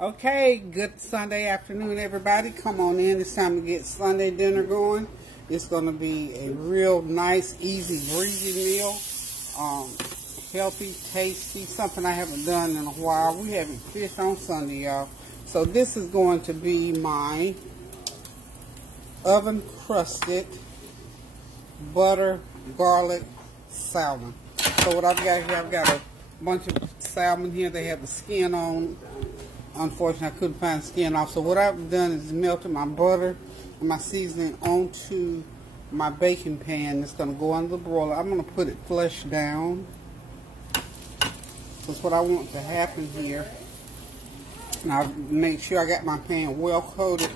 Okay, good Sunday afternoon, everybody. Come on in. It's time to get Sunday dinner going. It's going to be a real nice, easy, breezy meal. Healthy, tasty, something I haven't done in a while. We having fish on Sunday, y'all. So this is going to be my oven-crusted butter garlic salmon. So what I've got here, I've got a bunch of salmon here. They have the skin on. Unfortunately, I couldn't find the skin off. So what I've done is melted my butter and my seasoning onto my baking pan. It's going to go under the broiler. I'm going to put it flush down. That's what I want to happen here. Now, make sure I got my pan well coated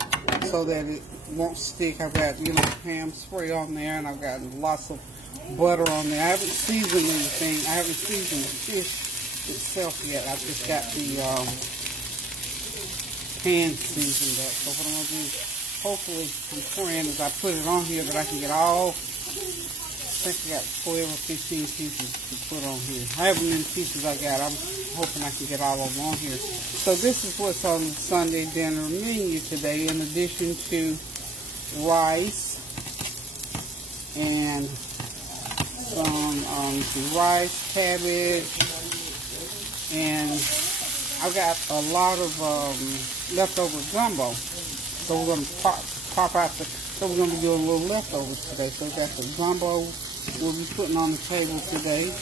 so that it won't stick. I've got, ham spray on there, and I've got lots of butter on there. I haven't seasoned anything. I haven't seasoned the fish itself yet. I've just got the pan seasoned up. So what I'm going to do, hopefully, I'm praying as I put it on here that I can get all, I think I got 12 or 15 pieces to put on here. However many pieces I got, I'm hoping I can get all of them on here. So this is what's on the Sunday dinner menu today, in addition to rice and some rice, cabbage, and I've got a lot of leftover gumbo. So we're going to pop out so we're going to be doing a little leftovers today. So we've got the gumbo we'll be putting on the table today,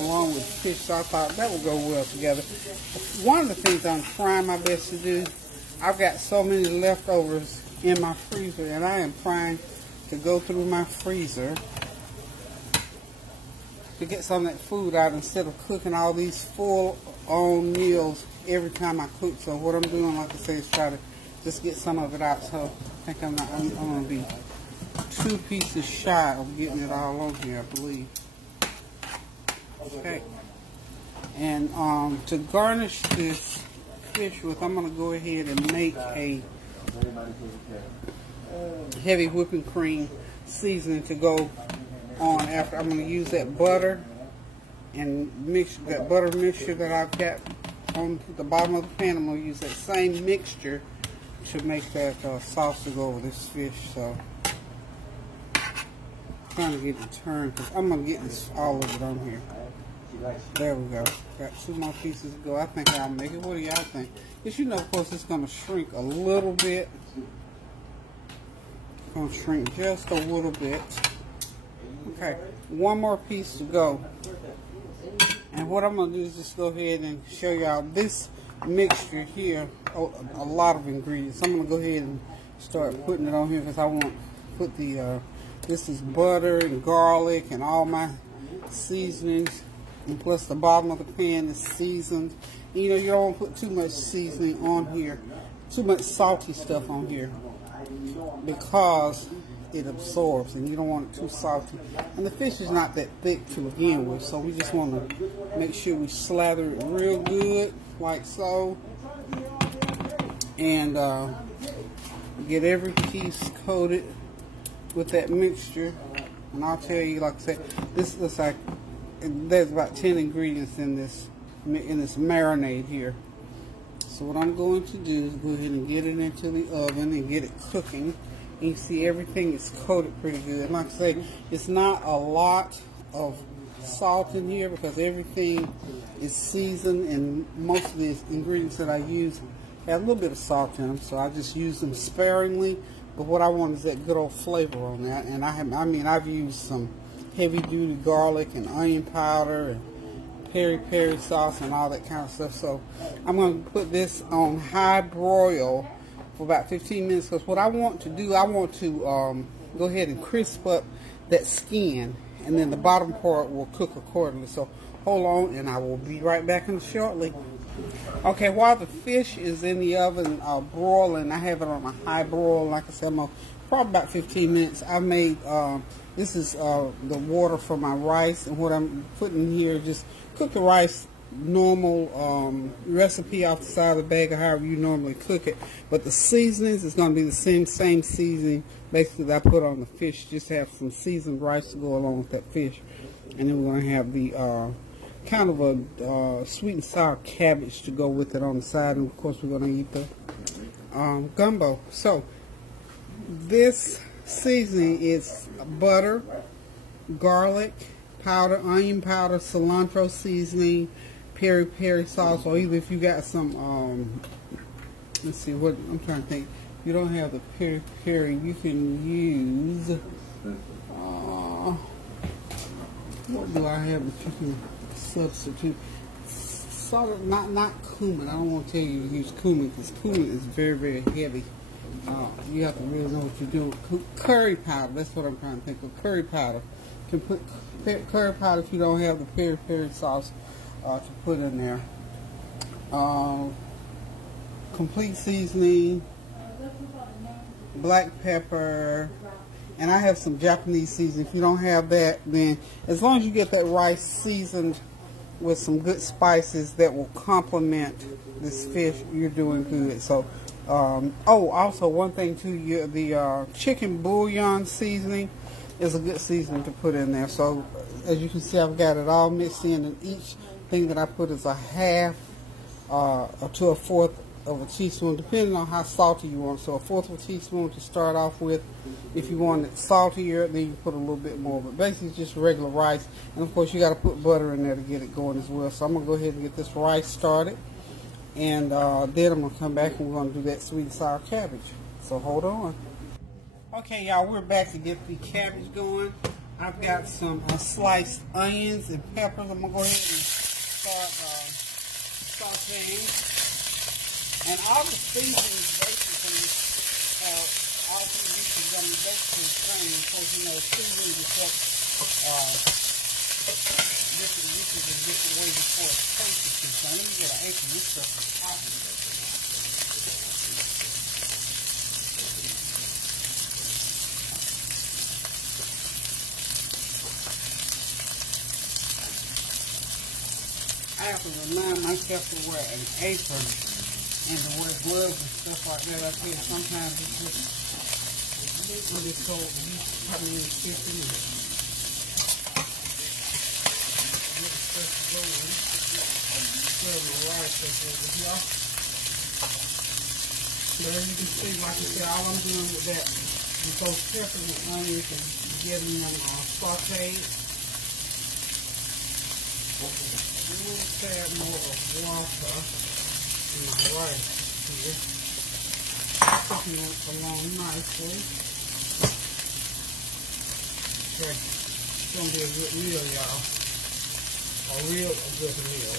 along with fish. So I thought that would go well together. One of the things I'm trying my best to do, I've got so many leftovers in my freezer, and I am trying to go through my freezer to get some of that food out instead of cooking all these full-on meals every time I cook. So what I'm doing, like I say, is try to just get some of it out. So I think I'm going to be 2 pieces shy of getting it all on here, I believe. Okay. And to garnish this fish with, I'm going to go ahead and make a heavy whipping cream seasoning to go on after. I'm going to use that butter and mix that butter mixture that I've got on the bottom of the pan. I'm going to use that same mixture to make that sauce to go over this fish. So I'm trying to get it turned because I'm going to get this all of it on here. There we go. Got 2 more pieces to go. I think I'll make it. What do y'all think? Because of course, it's going to shrink a little bit. It's going to shrink just a little bit. Okay, 1 more piece to go. And what I'm going to do is just go ahead and show y'all this mixture here. A lot of ingredients. I'm going to go ahead and start putting it on here because I want to put the, this is butter and garlic and all my seasonings. And plus the bottom of the pan is seasoned. And, you don't want to put too much seasoning on here. Too much salty stuff on here. Because it absorbs and you don't want it too salty. And the fish is not that thick to begin with, so we just want to make sure we slather it real good, like so. And get every piece coated with that mixture. And I'll tell you, like I said, this looks like there's about 10 ingredients in this marinade here. So what I'm going to do is go ahead and get it into the oven and get it cooking. And you see everything is coated pretty good. And like I say, it's not a lot of salt in here because everything is seasoned, and most of the ingredients that I use have a little bit of salt in them. So I just use them sparingly. But what I want is that good old flavor on that. And I've used some heavy-duty garlic and onion powder and peri-peri sauce and all that kind of stuff. So I'm going to put this on high broil for about 15 minutes, because what I want to do, I want to go ahead and crisp up that skin, and then the bottom part will cook accordingly. So hold on, and I will be right back in shortly. Okay, while the fish is in the oven broiling, I have it on a high broil. Like I said, I'm probably about 15 minutes. I made this is the water for my rice, and what I'm putting here, just cook the rice normal recipe off the side of the bag, or however you normally cook it. But the seasonings is going to be the same seasoning basically that I put on the fish. Just have some seasoned rice to go along with that fish, and then we're going to have the kind of a sweet and sour cabbage to go with it on the side, and of course we're going to eat the gumbo. So this seasoning is butter, garlic powder, onion powder, cilantro seasoning, peri peri sauce, or even if you got some let's see, what I'm trying to think. If you don't have the peri peri, you can use what do I have that you can substitute? Sort of, not cumin. I don't want to tell you to use cumin because cumin is very, very heavy. You have to really know what you're doing. Curry powder, that's what I'm trying to think of. Curry powder. You can put curry powder if you don't have the peri peri sauce to put in there. Complete seasoning, black pepper, and I have some Japanese seasoning. If you don't have that, then as long as you get that rice seasoned with some good spices that will complement this fish, you're doing good. So, oh, also one thing too, the chicken bouillon seasoning is a good seasoning to put in there. So, as you can see, I've got it all mixed in, and each thing that I put is a half to a fourth of a teaspoon, depending on how salty you want. So a fourth of a teaspoon to start off with. If you want it saltier, then you put a little bit more. But basically, it's just regular rice. And of course, you got to put butter in there to get it going as well. So I'm gonna go ahead and get this rice started, and then I'm gonna come back and we're gonna do that sweet and sour cabbage. So hold on. Okay, y'all, we're back to get the cabbage going. I've got some sliced onions and peppers. I'm gonna go ahead and start sauteing. And all the seasonings basically, all three dishes are basically the same. Of course, you know, seasoning is what different dishes in different ways as far as taste is concerned. Let me get an apron. This stuff is hot. I have to remind myself to wear an apron and to wear gloves and stuff like that. I tell you, sometimes it's just when it's so coming in 50 minutes. Let the stuff go in. Serve the rice over here. So as you can see, like I said, all I'm doing with that is those peppers and onions and getting them sauteed. A little tad more of water in my rice here. Cooking it along nicely. Okay, it's going to be a good meal, y'all. A good meal.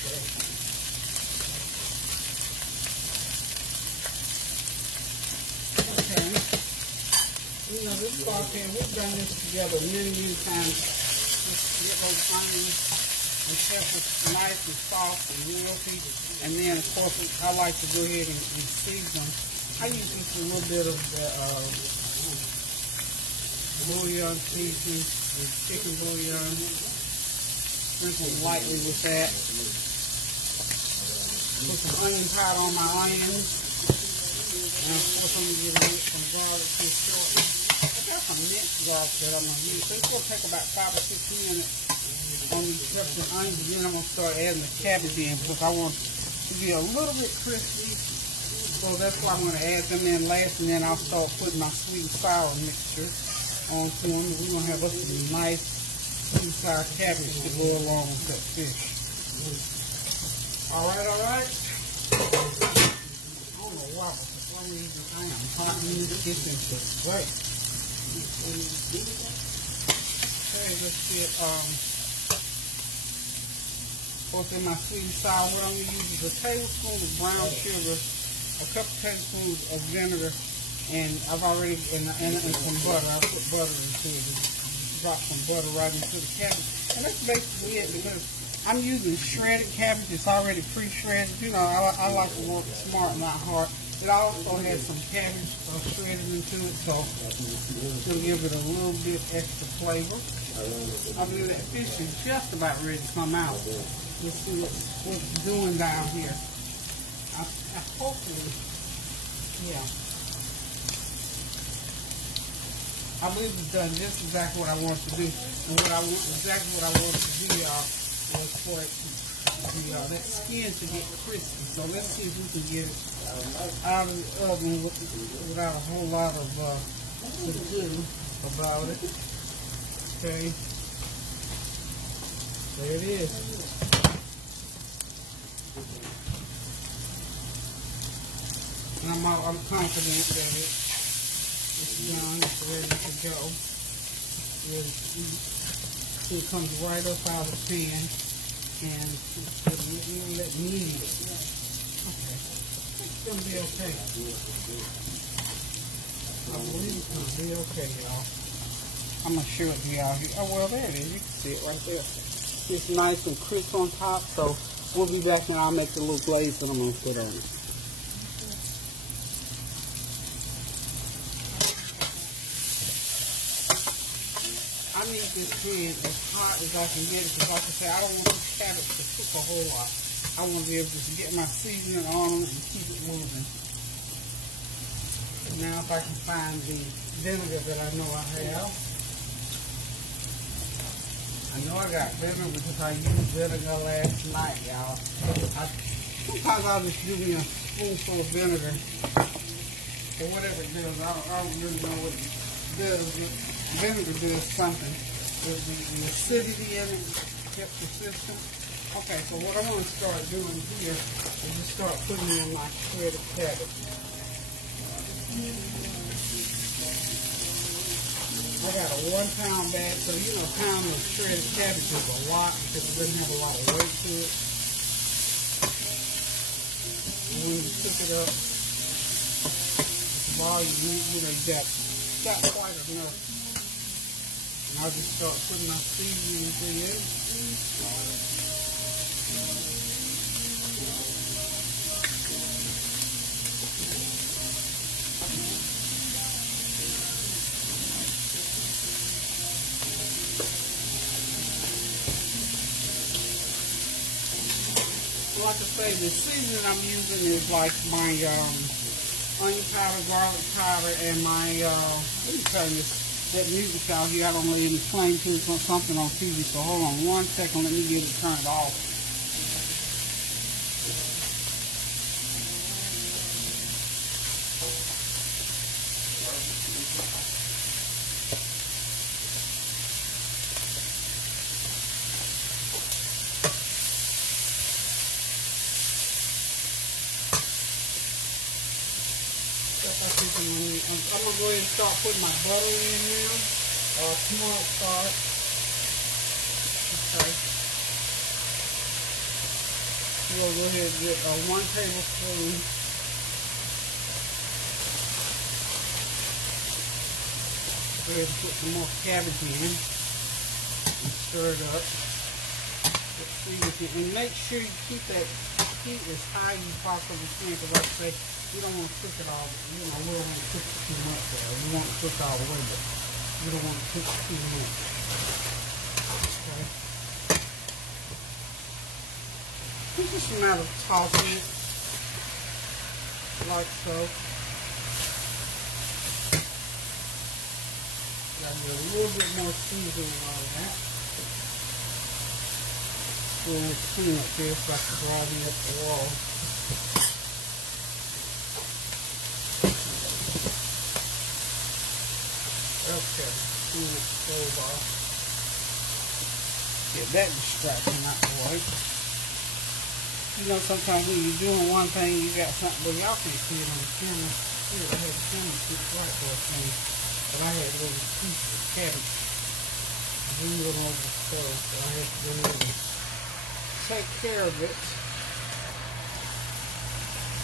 Okay. Okay. You know, this saute, we've done this together many times. Just get those onions and peppers nice and soft and wilty. And then, of course, I like to go ahead and season. I use just a little bit of the bouillon seasoning, the chicken bouillon. Sprinkle lightly with that. Put some onion powder on my onions. And, of course, I'm going to give it some garlic to short. I got some minced garlic that I'm going to use. So it's going to take about 5 or 6 minutes on these peppers and onions, and then I'm going to start adding the cabbage in because I want to be a little bit crispy. So that's why I'm going to add them in last, and then I'll start putting my sweet and sour mixture onto them. We're going to have us some nice sweet and sour cabbage to go along with that fish. Alright, alright. I don't know why, but for some reason I am hot in this kitchen just great. Okay, let's get both in my sweet and sour. What I'm going to use is a tablespoon of brown sugar, a couple tablespoons of vinegar, and I've already, and some butter. I put butter into it. Drop some butter right into the cabbage. And that's basically it, because I'm using shredded cabbage. It's already pre-shredded. You know, I like to work smart, not hard. It also has some cabbage shredded into it, so it'll give it a little bit extra flavor. I believe that fish is just about ready to come out. Let's see what it's doing down here. I hopefully, yeah. I believe it's done just exactly what I want to do. And exactly what I wanted to do, y'all, was for it that skin to get crispy. So let's see if we can get it out of the oven without a whole lot of to-do about it. Okay. There it is. And I'm confident that it's done. It's ready to go. Ready to eat. See, it comes right up out of the pan. And let me eat it. Okay. It's going to be okay. I believe it's going to be okay, y'all. I'm going to show it to y'all here. Oh, well, there it is. You can see it right there. It's nice and crisp on top, so we'll be back and I'll make the little glaze that I'm going to put on it. I need this pan as hot as I can get it, because like I say, I don't want this cabbage to cook a whole lot. I want to be able to get my seasoning on them and keep it moving. And now if I can find the vinegar that I know I have. I know I got vinegar because I used vinegar last night, y'all. Sometimes I'll just do me a spoonful of vinegar or whatever it does. I don't really know what it does, but vinegar does something. The acidity in it kept the system. Okay, so what I'm going to start doing here is just start putting in my shredded cabbage. I got a 1 pound bag, so you know, a pound of shredded cabbage is a lot because it doesn't have a lot of weight to it. And when you cook it up, the volume, you know, you got quite enough. And I'll just start putting my seasonings in. Like I say, the seasoning I'm using is like my onion powder, garlic powder, and my, let me turn that music out here. I don't know if it's playing to something on TV, so hold on 1 second, let me get it turned off. I'm going to go ahead and start putting my butter in now. Small start. Okay. We'll go ahead and get 1 tablespoon. Go ahead and put some more cabbage in. And stir it up. Let's see if you, and make sure you keep that heat as high as you possibly can, because like I say, you don't want to cook it all, you know, we don't want to cook it too much there. We want to cook all the way, but we don't want to cook it too much. Okay. It's just a matter of tossing it, like so. Got to get a little bit more seasoning on that. We'll clean up here so I can draw me up the wall. Okay, clean the stove off. Get that distraction out the way. You know, sometimes when you're doing one thing, you got something, but y'all can't see it on the camera. Here, I had the camera sit right for a thing, but I had little pieces of cabbage dangling over the stove, so I had to go ahead and take care of it.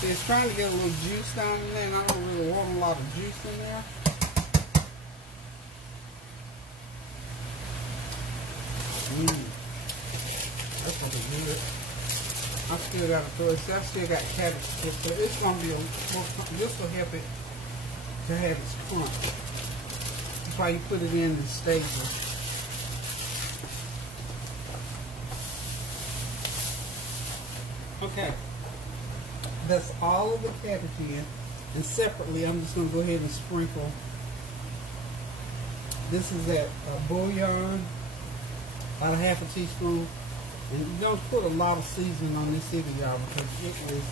See, it's trying to get a little juice down in there, and I don't really want a lot of juice in there. That's gonna be good. I still gotta throw it. I still got cabbage chips, so it's gonna be this will help it to have its crunch. That's why you put it in the stages. Okay, that's all of the cabbage in, and separately I'm just gonna go ahead and sprinkle This is that bouillon, about a half a teaspoon. And you don't put a lot of seasoning on this either, y'all, because it is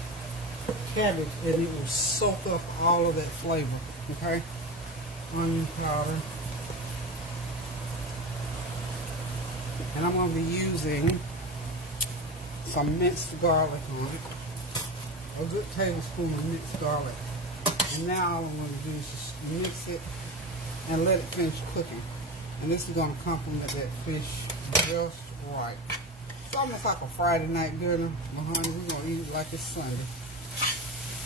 cabbage and it will soak up all of that flavor. Okay? Onion powder. And I'm going to be using some minced garlic on it. A good tablespoon of minced garlic. And now all I'm going to do is just mix it and let it finish cooking. And this is going to complement that fish just right. It's almost like a Friday night dinner, but honey, we're going to eat it like it's Sunday.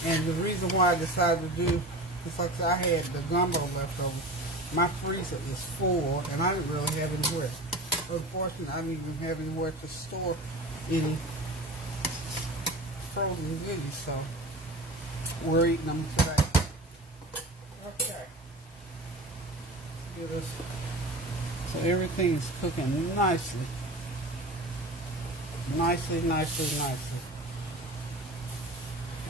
And the reason why I decided to do, it's like I had the gumbo left over. My freezer is full, and I didn't really have anywhere. Unfortunately, I didn't even have anywhere to store any frozen goodies, so we're eating them today. Okay. Get this. So everything is cooking nicely. Nicely.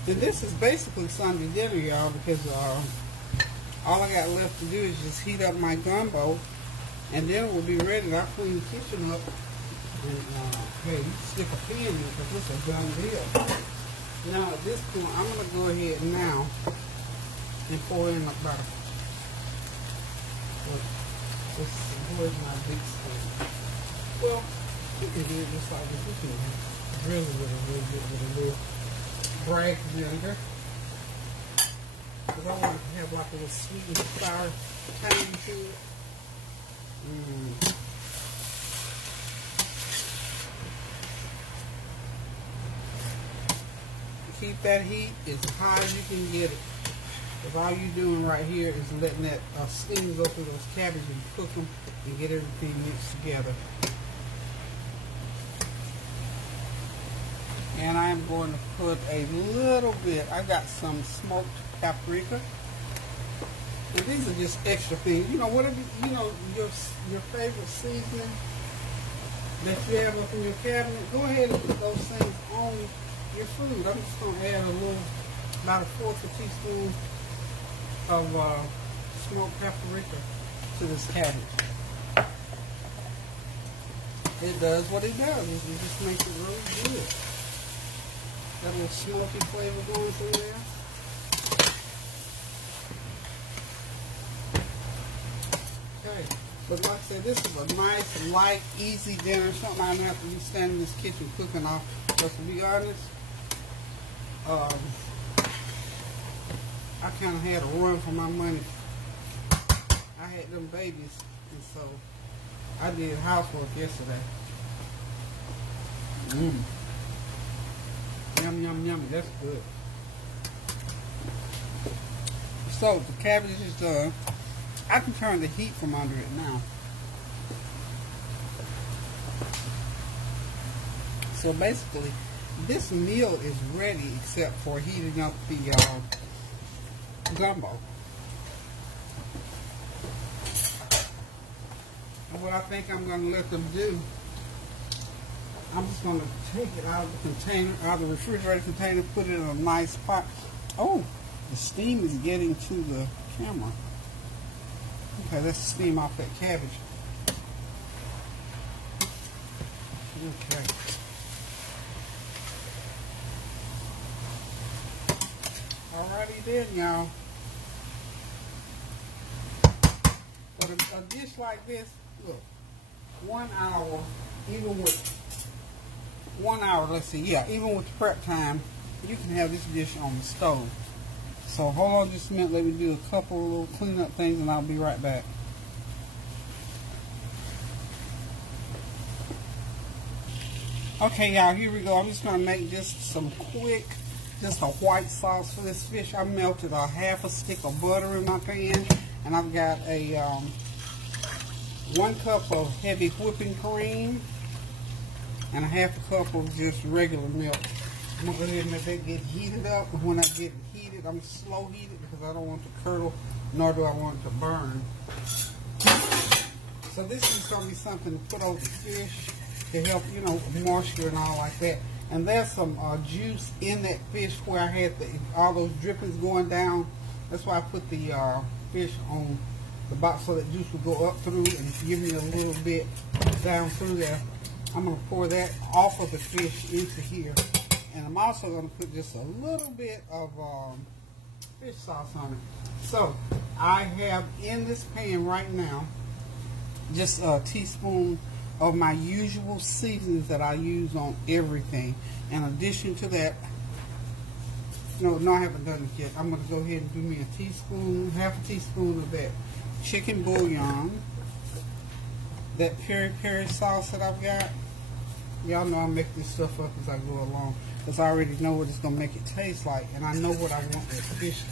And this is basically Sunday dinner, y'all, because all I got left to do is just heat up my gumbo, and then it will be ready. I'll clean the kitchen up, and hey, stick a pin in it because this is a done deal. Now at this point, I'm going to go ahead now and pour in about where's my big spoon? Well, you can do it just like this. You can drizzle it a little bit with a little Bragg vinegar. Because I want it to have like a little sweet and sour tang to it. Keep that heat as high as you can get it. Because all you're doing right here is letting that steam go through those cabbages and cook them and get everything mixed together. And I am going to put a little bit, I got some smoked paprika. And these are just extra things. You know, whatever, you know, your favorite seasoning that you have up in your cabinet, go ahead and put those things on your food. I'm just going to add about a fourth a teaspoon of smoked paprika to this cabbage. It does what it does. It just makes it really good. That little smoky flavor going through there. Okay, but like I said, this is a nice, light, easy dinner. Something I don't have to be standing in this kitchen cooking off. But to be honest, I kind of had a run for my money. I had them babies, and so I did housework yesterday. Yum, yum, yum. That's good. So, the cabbage is done. I can turn the heat from under it now. So, basically, this meal is ready except for heating up the gumbo. And what I think I'm going to let them do, I'm just going to take it out of the container, out of the refrigerator container, put it in a nice pot. Oh, the steam is getting to the camera. Okay, that's the steam off that cabbage. Okay. Alrighty then, y'all. For a dish like this, look, 1 hour, even with 1 hour, let's see, yeah, even with the prep time, you can have this dish on the stove. So hold on just a minute, let me do a couple of little cleanup things and I'll be right back. Okay, y'all, here we go. I'm just going to make just some quick, just a white sauce for this fish. I melted a half a stick of butter in my pan, and I've got a 1 cup of heavy whipping cream and a half a cup of just regular milk. I'm going to go ahead and let that get heated up. And when I get it heated, I'm slow heated because I don't want it to curdle, nor do I want it to burn. So this is going to be something to put over the fish to help, you know, moisture and all like that. And there's some juice in that fish where I had all those drippings going down. That's why I put the fish on the box so that juice will go up through and give me a little bit down through there. I'm going to pour that off of the fish into here. And I'm also going to put just a little bit of fish sauce on it. So I have in this pan right now just a teaspoon of my usual seasonings that I use on everything. In addition to that, no, I haven't done it yet. I'm going to go ahead and do me a teaspoon, half a teaspoon of that chicken bouillon, that peri-peri sauce that I've got. Y'all know I make this stuff up as I go along, because I already know what it's going to make it taste like, and I know what I want that fish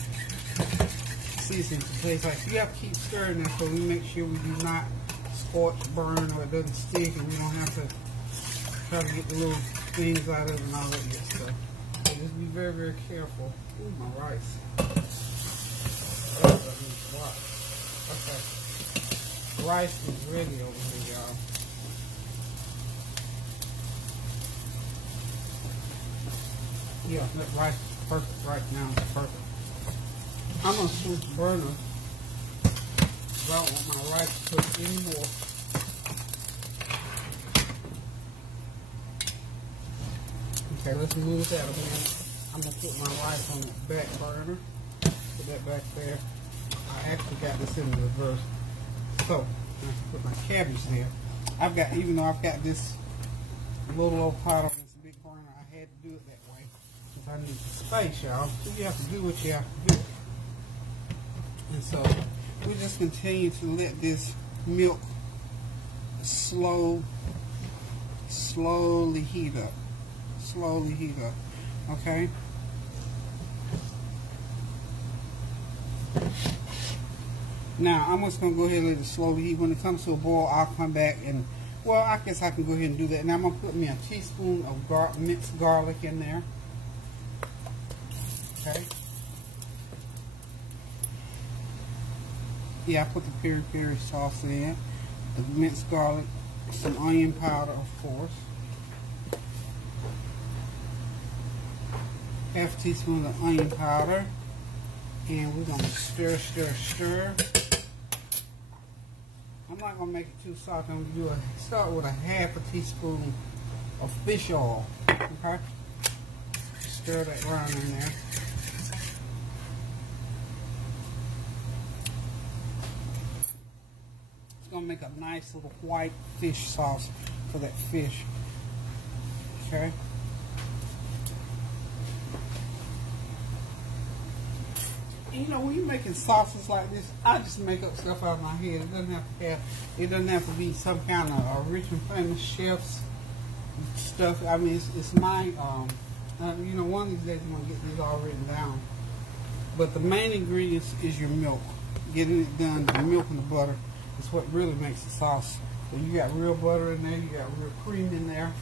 seasoning to taste like. So you have to keep stirring it so we make sure we do not scorch, burn, or it doesn't stick, and we don't have to try to get the little things out of it and all that good stuff. So just be very, very careful. Ooh, my rice. Okay. Rice is ready over here, y'all. Yeah, that rice is perfect right now. It's perfect. I'm going to switch the burner. I don't want my rice to cook anymore. Okay, let's move that a minute. I'm going to put my rice on the back burner. Put that back there. I actually got this in reverse. So, I put my cabbage there. I've got, even though I've got this little old pot on this big burner, I had to do it that way because I need the space, y'all. So you have to do what you have to do. And so, we just continue to let this milk slowly heat up. Slowly heat up. Okay? Now, I'm just going to go ahead and let it slowly heat. When it comes to a boil, I'll come back and, well, I guess I can go ahead and do that. Now, I'm going to put me a teaspoon of minced garlic in there. Okay? Yeah, I put the peri-peri sauce in, the minced garlic, some onion powder, of course. Half a teaspoon of onion powder. And we're going to stir, stir, stir. I'm not going to make it too soft. I'm going to start with a half a teaspoon of fish oil. Okay? Stir that around in there. It's going to make a nice little white fish sauce for that fish. Okay? You know, when you're making sauces like this, I just make up stuff out of my head. It doesn't have to be some kind of rich and famous chef's stuff. I mean, it's my, you know, one of these days I'm going to get these all written down. But the main ingredients is your milk. Getting it done, the milk and the butter is what really makes the sauce. So you got real butter in there, you got real cream in there,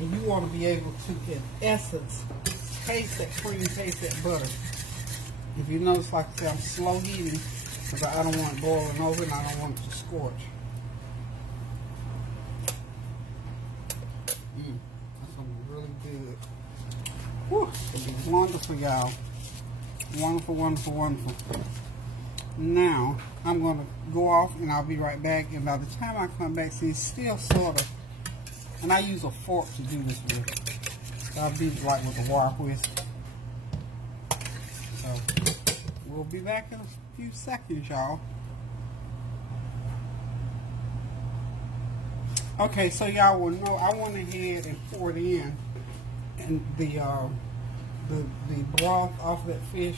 and you want to be able to, in essence, taste that cream, taste that butter. If you notice, like I said, I'm slow heating because I don't want it boiling over and I don't want it to scorch. That's going to be really good. Whew, it's going to be wonderful, y'all. Wonderful, wonderful, wonderful. Now, I'm going to go off and I'll be right back. And by the time I come back, see, it's still sort of, and I use a fork to do this with. So I'll do it like with a wire whisk. So, we'll be back in a few seconds, y'all. Okay, so y'all will know I went ahead and poured in and the broth off that fish.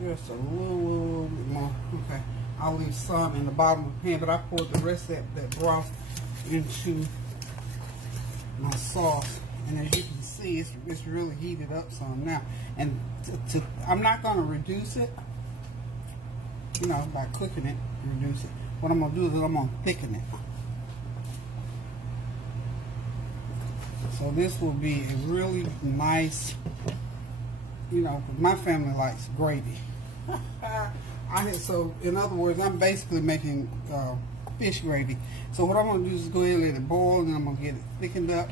Just a little bit more. Okay, I'll leave some in the bottom of the pan, but I poured the rest of that broth into my sauce. And as you can see, it's really heated up some now. And I'm not going to reduce it, you know, by cooking it, reduce it. What I'm going to do is I'm going to thicken it. So this will be a really nice, you know, my family likes gravy. So in other words, I'm basically making fish gravy. So what I'm going to do is go ahead and let it boil, and I'm going to get it thickened up.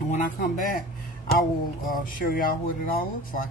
And when I come back, I will show y'all what it all looks like.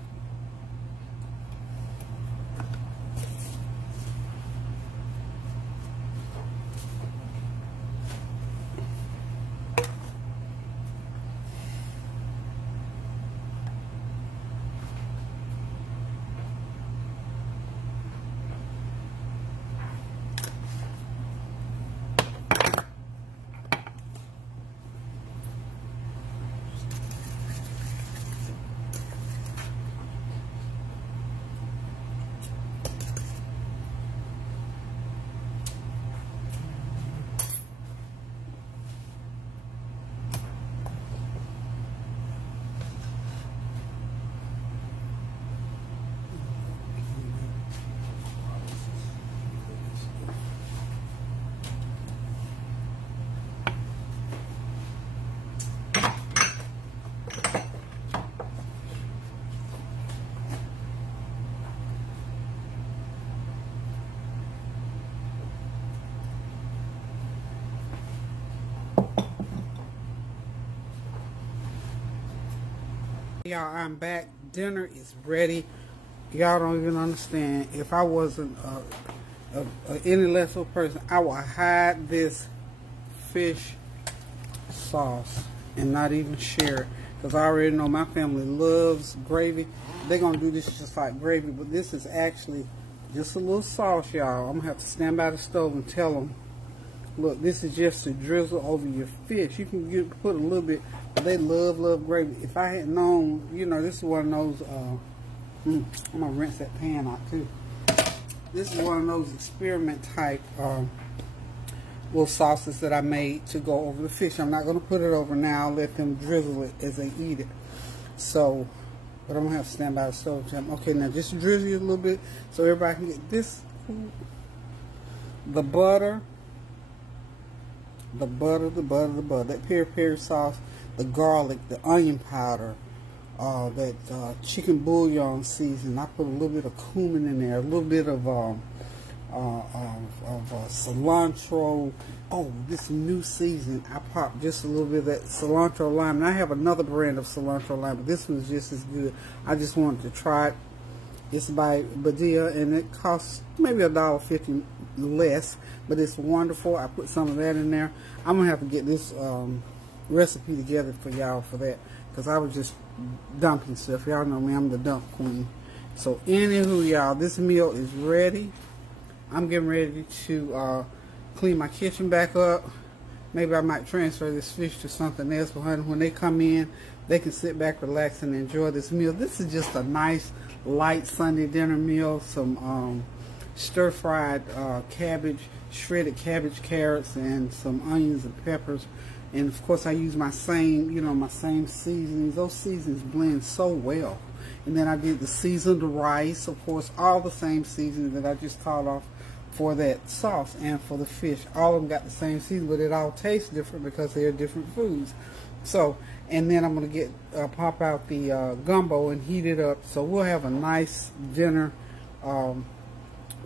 Y'all, I'm back. Dinner is ready. Y'all don't even understand. If I wasn't any less of a person, I would hide this fish sauce and not even share it, because I already know my family loves gravy. They're gonna do this just like gravy, but this is actually just a little sauce, y'all. I'm gonna have to stand by the stove and tell them, look, this is just to drizzle over your fish. You can put a little bit, but they love gravy. If I had known, you know, this is one of those, I'm gonna rinse that pan out too. This is one of those experiment type little sauces that I made to go over the fish. I'm not gonna put it over now. I'll let them drizzle it as they eat it. So, but I'm gonna have to stand by the stove. Okay, now just drizzle it a little bit so everybody can get this. The butter. That peri-peri sauce, the garlic, the onion powder, that chicken bouillon seasoning. I put a little bit of cumin in there, a little bit of cilantro. Oh, this new season, I popped just a little bit of that cilantro lime. And I have another brand of cilantro lime, but this one's just as good. I just wanted to try it. It's by Badia, and it costs maybe $1.50 less, but it's wonderful. I put some of that in there. I'm gonna have to get this recipe together for y'all for that, because I was just dumping stuff. Y'all know me, I'm the dump queen. So anywho, y'all, this meal is ready. I'm getting ready to clean my kitchen back up. Maybe I might transfer this fish to something else, but honey, when they come in, they can sit back, relax, and enjoy this meal. This is just a nice, light Sunday dinner meal. Some stir-fried cabbage, shredded cabbage, carrots, and some onions and peppers. And of course, I use my same, my same seasonings. Those seasonings blend so well. And then I did the seasoned rice, of course, all the same seasoning that I just called off for that sauce and for the fish. All of them got the same seasoning, but it all tastes different because they're different foods. So, and then I'm going to get pop out the gumbo and heat it up. So we'll have a nice dinner.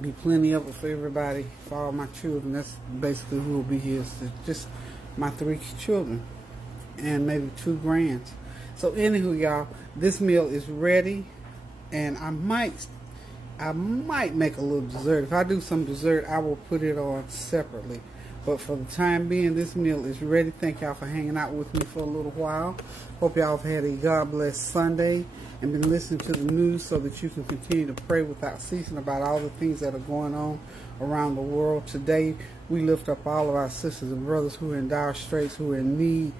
Be plenty of it for everybody, for all my children. That's basically who will be here. It's just my 3 children and maybe 2 grands. So anywho, y'all, this meal is ready, and I might make a little dessert. If I do some dessert, I will put it on separately. But for the time being, this meal is ready. Thank y'all for hanging out with me for a little while. Hope y'all have had a God bless Sunday and been listening to the news so that you can continue to pray without ceasing about all the things that are going on around the world. Today, we lift up all of our sisters and brothers who are in dire straits, who are in need,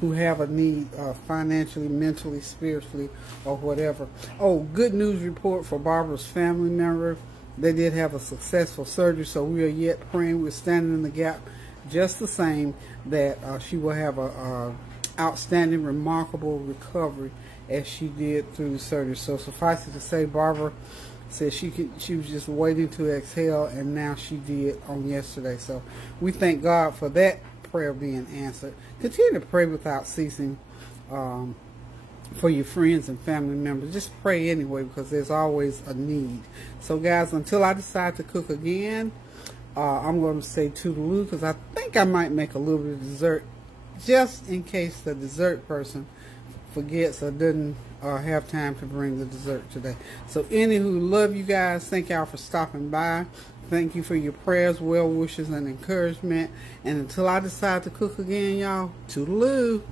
who have a need financially, mentally, spiritually, or whatever. Oh, good news report for Barbara's family member. They did have a successful surgery, so we are yet praying. We're standing in the gap just the same that she will have a outstanding, remarkable recovery as she did through the surgery. So suffice it to say, Barbara said she was just waiting to exhale, and now she did on yesterday. So we thank God for that prayer being answered. Continue to pray without ceasing for your friends and family members. Just pray anyway, because there's always a need. So guys, until I decide to cook again, I'm going to say toodaloo, because I think I might make a little bit of dessert just in case the dessert person forgets or doesn't have time to bring the dessert today. So anywho, love you guys. Thank y'all for stopping by. Thank you for your prayers, well wishes, and encouragement. And until I decide to cook again, y'all, toodaloo.